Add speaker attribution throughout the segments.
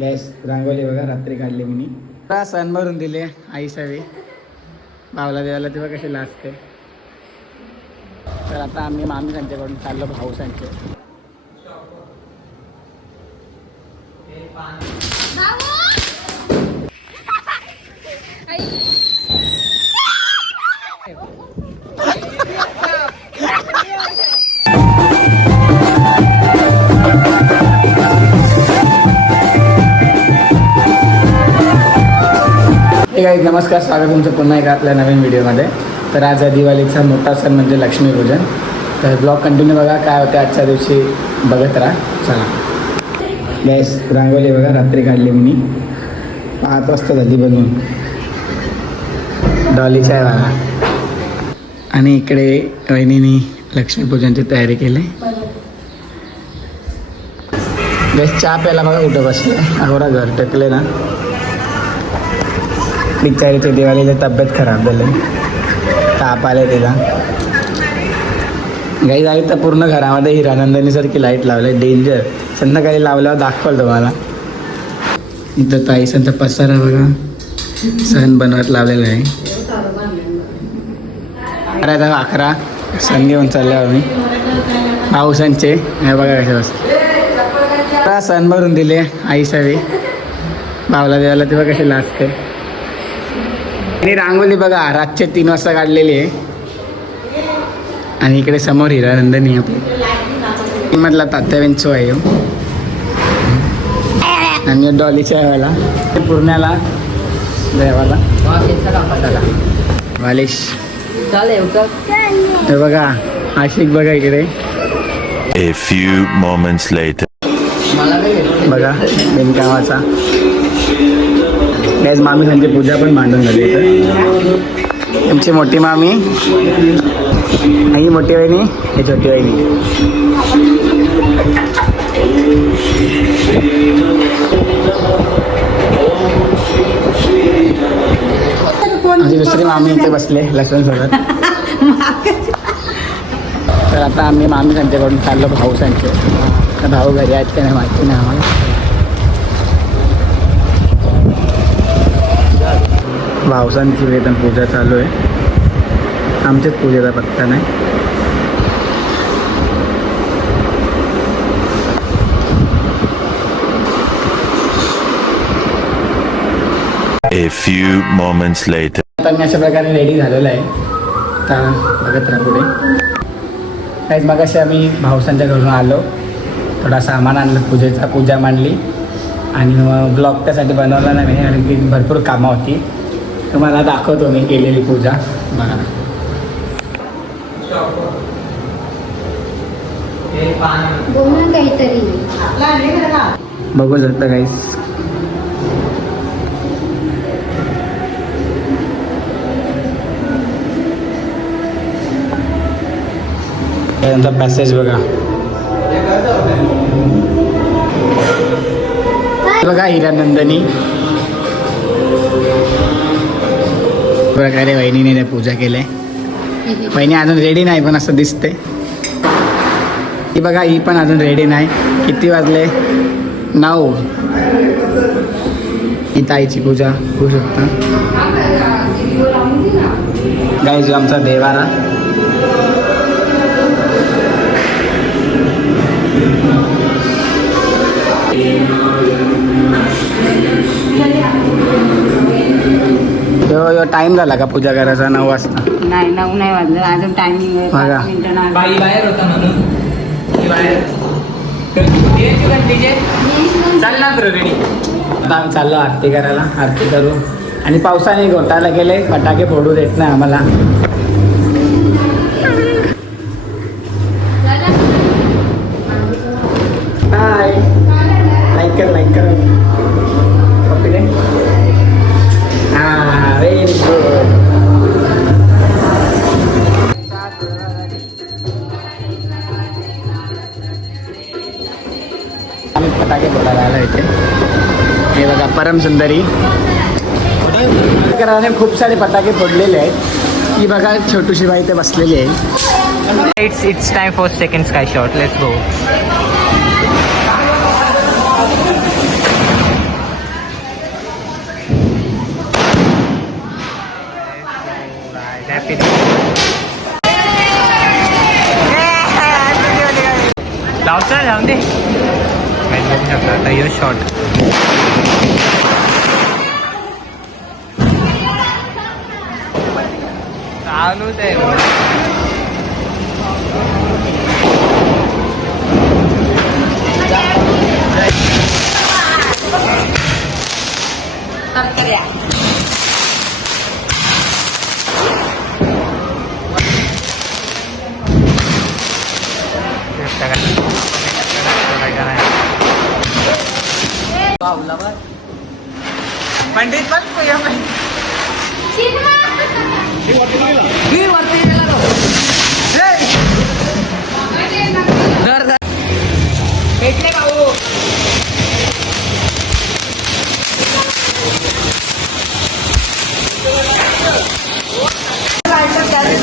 Speaker 1: Gas rangoli बघा रात्री काढली मी. सण भरून दिले आई सावी भावला देवाला तेव्हा कशी लाजते. तर आता आम्ही मामी त्यांच्याकडून चाललो भाऊसांचे हे काही नमस्कार स्वागत तुमचं पुन्हा एका आपल्या नवीन व्हिडिओमध्ये. तर आज दिवाळीचा मोठा सण म्हणजे लक्ष्मीपूजन तर ब्लॉग कंटिन्यू बघा काय होते आजच्या दिवशी बघत राहा. चला. गॅस रांगोली बघा रात्री काढली मी. पाच वाजता झाली बनवून. डॉलीच्या आहे बघा. आणि इकडे वहिनीनी लक्ष्मीपूजनची तयारी केली. गॅस चहा प्यायला बघा कुठं बसले. अगोरा घर टेकले ना. बिचारीची दिवाळीची तब्येत खराब झाली. ताप आले तिला. गाई झाली तर पूर्ण घरामध्ये हिरानंदनीसारखी लाइट लावले डेंजर संध्याकाळी लावल्यावर दाखवलं तुम्हाला. इथं ताईसांचा पसारा बघा. सण बनवत लावलेला आहे. अरे आता अकरा. सण घेऊन चाललो आम्ही. पावसांचे हे बघा कसे बस सण भरून दिले. आई सवी. भावला देवाला तेव्हा कशी लाजते. आणि रांगोली बघा रातचे तीन वाजता काढलेली आहे. आणि इकडे समोर हिरानंदनी आपली. मधला तात्यावेंचो आहे ह्यो. आणि डॉलीच्या वेळेला पूर्ण्याला देवाला. वालिश. हे बघा आशिक बघा इकडे.
Speaker 2: A few moments later.
Speaker 1: बघा बिनकामाचा. गॅस मामी त्यांची पूजा पण मांडून झाली तर आमची मोठी मामी. ही मोठी वहिनी? ही छोटी वहिनी. दुसरी मामी इथे बसले लसूण तर आता आम्ही मामी त्यांच्याकडून चाललो भाऊसांचे. तर भाऊ घरी आहेत का नाही माहिती नाही आम्हाला. भावसांची वेतन पूजा चालू आहे. आमच्याच पूजेचा पत्ता नाही.
Speaker 2: A few moments later.
Speaker 1: आता मी अशा प्रकारे रेडी झालेलो आहे. आता बघत राहा पुढे. काहीच मग अशी आम्ही भाऊसांच्या घरून आलो. थोडा सामान आणलं पूजेचा पूजा मांडली. आणि मग ब्लॉग त्यासाठी बनवला नाही कारण की भरपूर कामं होती. तुम्हाला दाखवतो मी केलेली पूजा. बघा.
Speaker 3: काहीतरी.
Speaker 1: बघू शकता काहीच त्यांचा पॅसेज बघा. बघा हिरानंदनी. प्रकारे वहिनीने पूजा पूजा केल्या वहिनी अजून रेडी नाही पण असं दिसते ही बघा ही पण अजून रेडी नाही. किती वाजले? नऊ. ही ताईची पूजा होऊ शकता. गाई जो आमचा देवारा. यो यो टाइम झाला का पूजा करायचा? नऊ वाजता.
Speaker 3: नाही नऊ नाही वाजलं. अजून टायमिंग आहे.
Speaker 1: बघा.
Speaker 3: पाच मिनिटं नाही.
Speaker 4: बाई बाहेर होता म्हणून. ती बाहेर. तर चाल ना
Speaker 1: आता आम्ही चाललो आरती करायला. आरती करू. आणि पावसाने घोटायला गेले. फटाके फोडू देत नाही आम्हाला. हाय लाईक कर लाईक कर. फटाके फोडायला आला इथे हे बघा परम सुंदरी खूप सारे फटाके फोडलेले आहेत ही बघा छोटूशी बाई इथे बसलेली आहे
Speaker 4: it's it's time for second sky shot let's go बघू शकता आता यो चालूच आहे पंडित पण पूजा पण भेटले भाऊ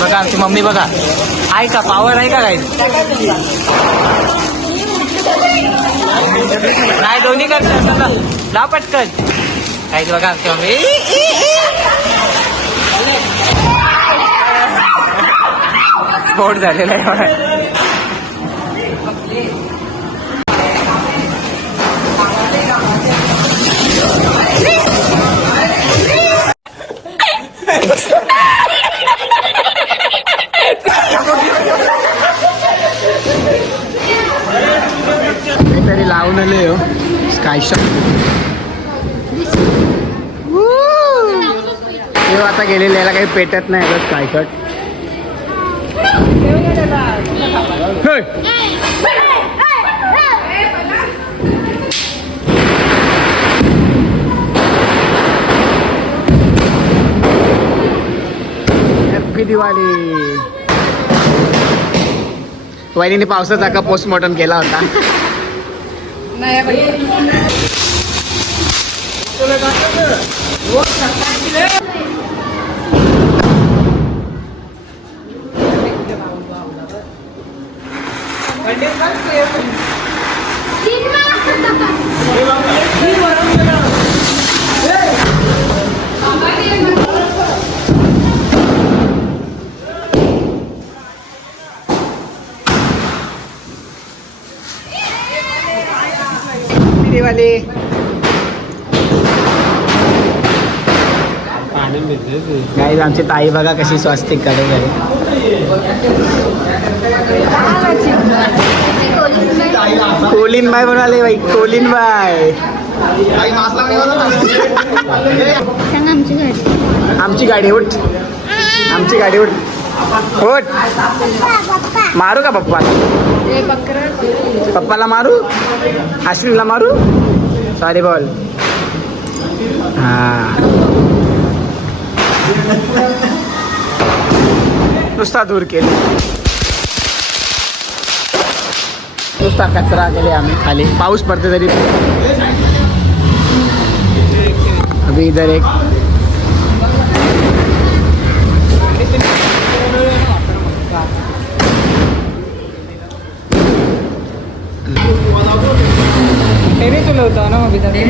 Speaker 4: बघा आमची मम्मी बघा. आहे का? पावर आहे का काही? नाही दोन्ही करतात लाव पटकन. काही बघा आमची मम्मी. स्फोट झालेला आहे बघा.
Speaker 1: काहीतरी लावून आले हो स्काय शॉट तेव्हा आता गेलेले याला काही पेटत नाही. बस स्काय शॉट हॅपी दिवाळी वहिनीने पावसाचा का पोस्टमॉर्टम केला होता? दिवाळी गाईज आमची ताई बघा कशी स्वास्तिक कडे कोलीन बाय बनवाले बाई कोलिन बाय.
Speaker 3: आमची गाडी
Speaker 1: उठ. आमची गाडी उठ. उठ. मारू का पप्पाला? पप्पाला मारू? आश्विनला मारू? सॉरी बोल. हा. नुसता दूर केली. नुसता कचरा केले आम्ही खाली. पाऊस पडते तरी. अभी इधर एक.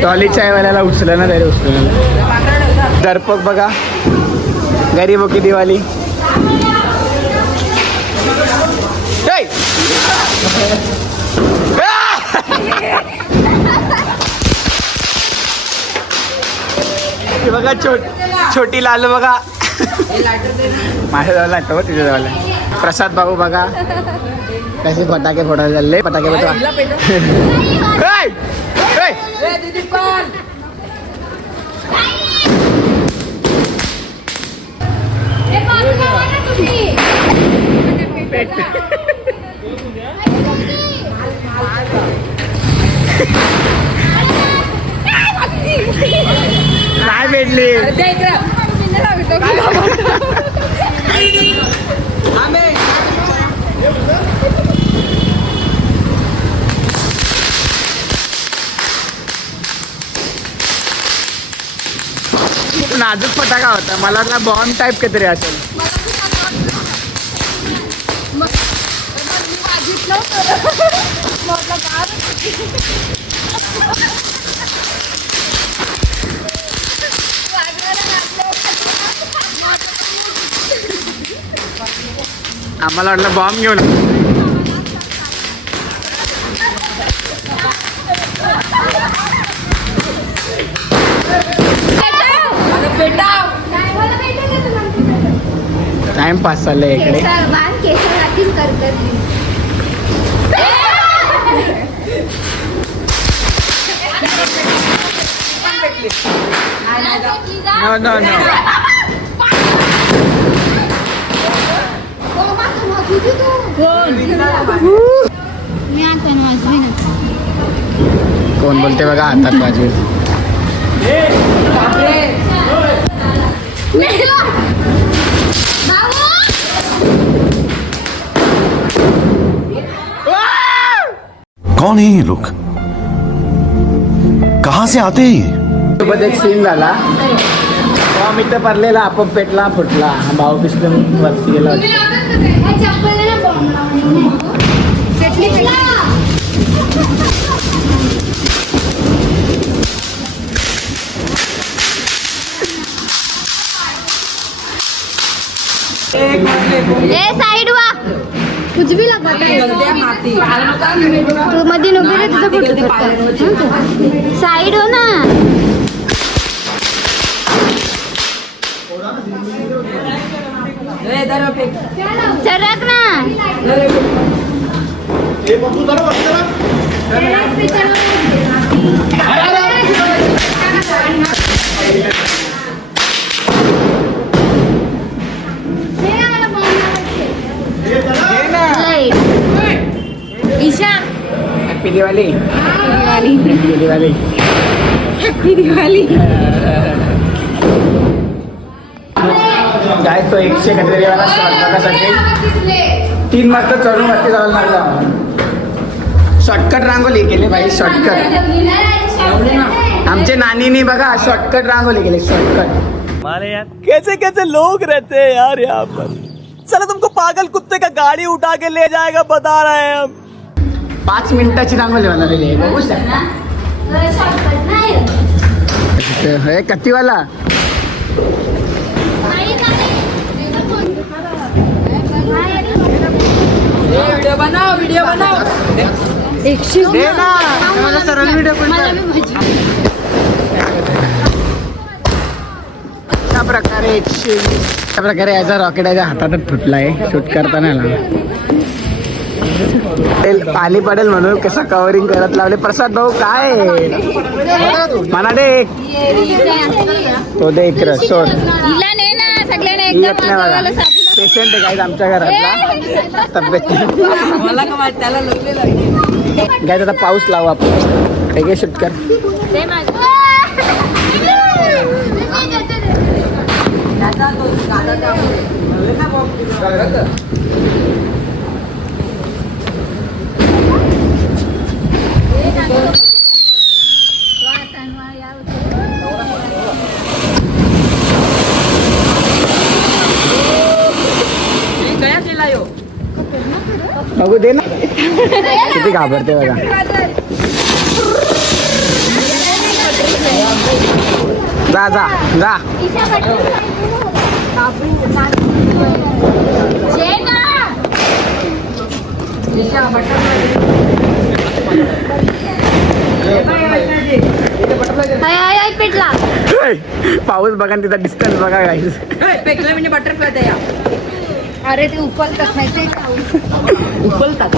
Speaker 1: टॉलीच्या वेळेला उचलं ना तरी उचलं दर्पक बघा. गरीब की दिवाळी. Hey! बघा छोट छोटी लालू बघा. माझ्या जवळ लागतं बघ तिच्या जवळ प्रसाद भाऊ बघा. कसे फटाके फोडायला चालले फटाके फोडा. Hey! खूप नाजूक फटाका होता मला वाटला बॉम्ब टाईप काहीतरी असेल आम्हाला वाटलं बॉम्ब घेऊन टाइमपास चाललाय इकडे. नो नो
Speaker 3: मी आता वाजवी ना
Speaker 1: कोण बोलते बघा हातात बाजू
Speaker 5: कौन है ये लोग? कहाँ से आते हैं ये?
Speaker 1: सोबत एक सीन झाला. तेव्हा मी तर पडलेला आपोआप पेटला फुटला. हा भाऊ पिसलं वरती गेला.
Speaker 3: तू मध्ये नको रे तुझा फोटो साइड हो ना सरक ना light
Speaker 1: happy Diwali happy Diwali काय तो एकशे काहीतरी वाला शॉर्ट बघासाठी तीन वाजता चढून वरती जावं लागला शॉर्टकट रांगोली केली भाई शॉर्टकट आमच्या नानीने बघा शॉर्टकट रांगोली केली शॉर्टकट
Speaker 6: कैसे कैसे लोग रहते हैं यार यहाँ पर? चलो तुमको पागल कुत्ते का गाड़ी उठा के ले जाएगा बता रहे हैं हम।
Speaker 1: पाच मिनिटाची रांगोली बनवलेली आहे. बघू शकता. हे कतीवाला
Speaker 3: एकशे
Speaker 1: दे ना. मला सरळ व्हिडिओ
Speaker 3: मला बी भजी
Speaker 1: अशा प्रकारे एकशे वीस अशा प्रकारे याचा रॉकेट याच्या हातातच फुटला आहे शूट करताना पाणी पडेल म्हणून कसं कव्हरिंग करत लावले. प्रसाद भाऊ काय? म्हणा दे. तो दे एक रस, सोड. येत नाही बघा. पेशंट आहे काय आमच्या घरातला. तब्येत.
Speaker 6: आहे.
Speaker 1: काय आता पाऊस लावू आपण. हे घे शूट कर
Speaker 3: दे माझं.
Speaker 1: बघू दे ना. किती घाबरते बघा. जा जा जा
Speaker 3: जे. पेटला.
Speaker 1: पाऊस बघा तिचा डिस्टन्स बघा काही
Speaker 6: पेकलं म्हणजे बटरफ्लाय द्या
Speaker 3: अरे ते उकलतात नाही ते
Speaker 6: उकलतात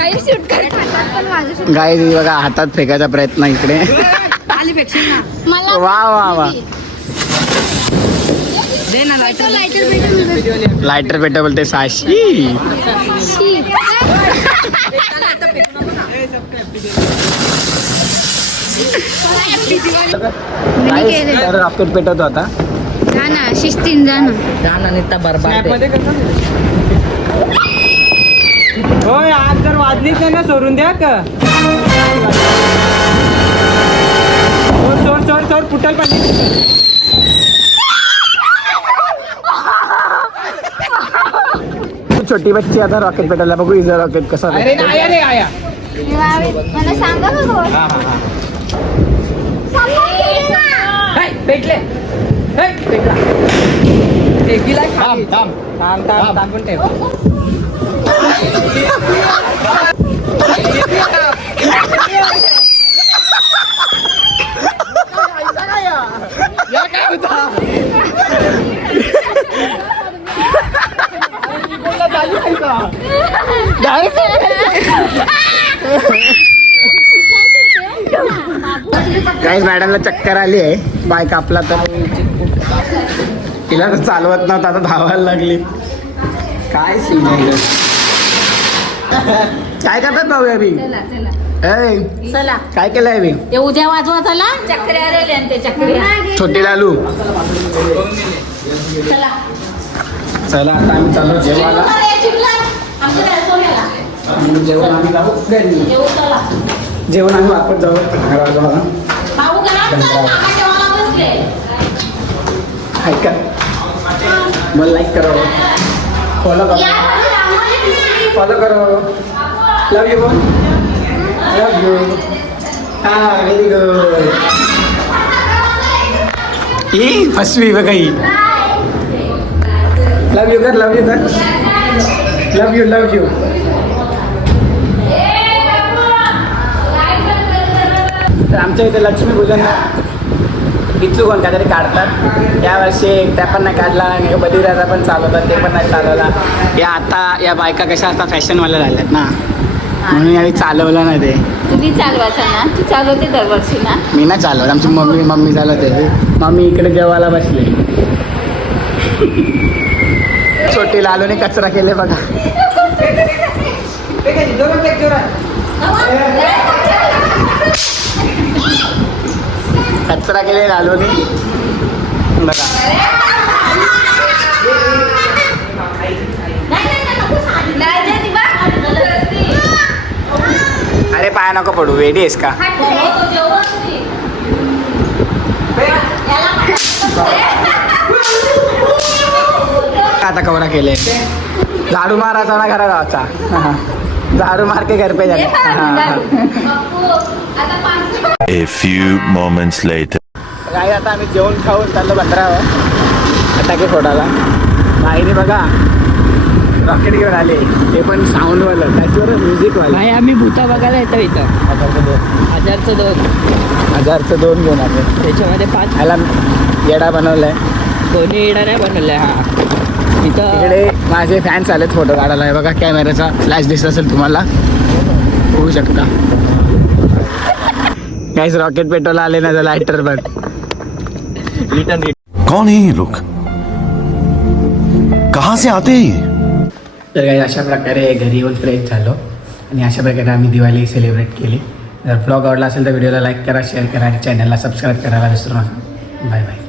Speaker 3: आई शूट shoot.
Speaker 1: गाय बघा हातात फेकायचा प्रयत्न इकडे.
Speaker 3: मला
Speaker 1: वा वा वा.
Speaker 6: दे ना
Speaker 3: तो lighter भेटून
Speaker 1: लायटर पेटा बोलते साशी. रॉकेट पेटवतो आता.
Speaker 3: जा ना शिस्तीन जा ना.
Speaker 6: जाना नित्ता बरबाद होय आज जर वाजलीच नाही ना सोडून द्या का. सोड सोड सोड फुटल पण.
Speaker 1: छोटी बच्ची आता रॉकेट पेटायला बघू इजा रॉकेट कसा
Speaker 6: अरे नाही आया.
Speaker 3: मला सांगा ना गं. सांगा की ना.
Speaker 6: हाय, पेटले. हाय, पेटला. टेकीला थांब थांब. थांब थांब थांब. पण ठेव.
Speaker 1: काही मॅडमला चक्कर आली आहे. बाईक आपला तर तिला तर चालवत नव्हता आता धावायला लागली. काय सीन आहे? काय करतात भाऊ अभि
Speaker 3: चला चला.
Speaker 1: ऐ,
Speaker 3: चला.
Speaker 1: काय केलंय अभि
Speaker 3: ते उद्या वाजवा चला. आणि ते चक्र्या
Speaker 1: छोटी लालू.
Speaker 3: चला.
Speaker 1: चला आता आम्ही चाललो जेवायला. जेवण आम्ही जाऊ. घरी जेवण आम्ही वापस जाऊ. घराला ऐका. मला लाईक करा फॉलो करा. फॉलो करो लव यू लव यू हा व्हेरी गुड ही फसवी बघा ही लव यू कर लव यू कर लव यू लव यू तर आमच्या इथे लक्ष्मीपूजन बिच्चू कोण काहीतरी काढतात. यावर्षी एकट्या पण नाही काढला आणि बदिराजा पण चालवतात ते पण नाही चालवला. या आता या बायका कशा आता फॅशनवाल्या झाल्यात ना? म्हणून यावेळी चालवलं नाही ते.
Speaker 3: तुम्ही चालवायचा ना? तू चालवते दरवर्षी ना?
Speaker 1: मी नाही चालवत आमची मम्मी मम्मी चालवते. मम्मी इकडे जेवायला बसली. छोटी लालूने कचरा केले बघा. कचरा केले लालूने बघा. अरे पाया नको पडू वेडी आहेस का? आता कवरा केले. लाडू मारायचा ना घरा जायचा झाडू मार के घर पे
Speaker 2: A few moments later.
Speaker 1: काही आता आम्ही जेवण खाऊन चाललो बंदरावर. फटाके फोडायला बाईने बघा रॉकेट घेऊन आले. ते पण साऊंडवालं त्याच्यावर म्युझिकवालं
Speaker 5: भाई आम्ही भूता बघायला येतो इथं.
Speaker 1: हजारचं दोन.
Speaker 5: हजारचं दोन.
Speaker 1: हजारचं दोन घेऊन आले.
Speaker 5: त्याच्यामध्ये पाच.
Speaker 1: ह्याला येडा बनवलाय.
Speaker 5: दोन्ही येडा नाही बनवलंय हा. इथं
Speaker 1: माझे फॅन्स आलेत फोटो काढायला. हे बघा कॅमेऱ्याचा फ्लॅश दिसत असेल तुम्हाला. होऊ शकता. काहीच रॉकेट पेट्रोल आले ना लायटर बघ.
Speaker 7: कौन है ये लोग? कहां से आते हैं
Speaker 1: तर काही अशा प्रकारे घरी येऊन फ्रेश झालो. आणि अशा प्रकारे आम्ही दिवाळी सेलिब्रेट केली. जर ब्लॉग आवडला असेल तर व्हिडिओला लाईक करा शेअर करा आणि चॅनलला सबस्क्राईब करायला विसरू नका. Bye bye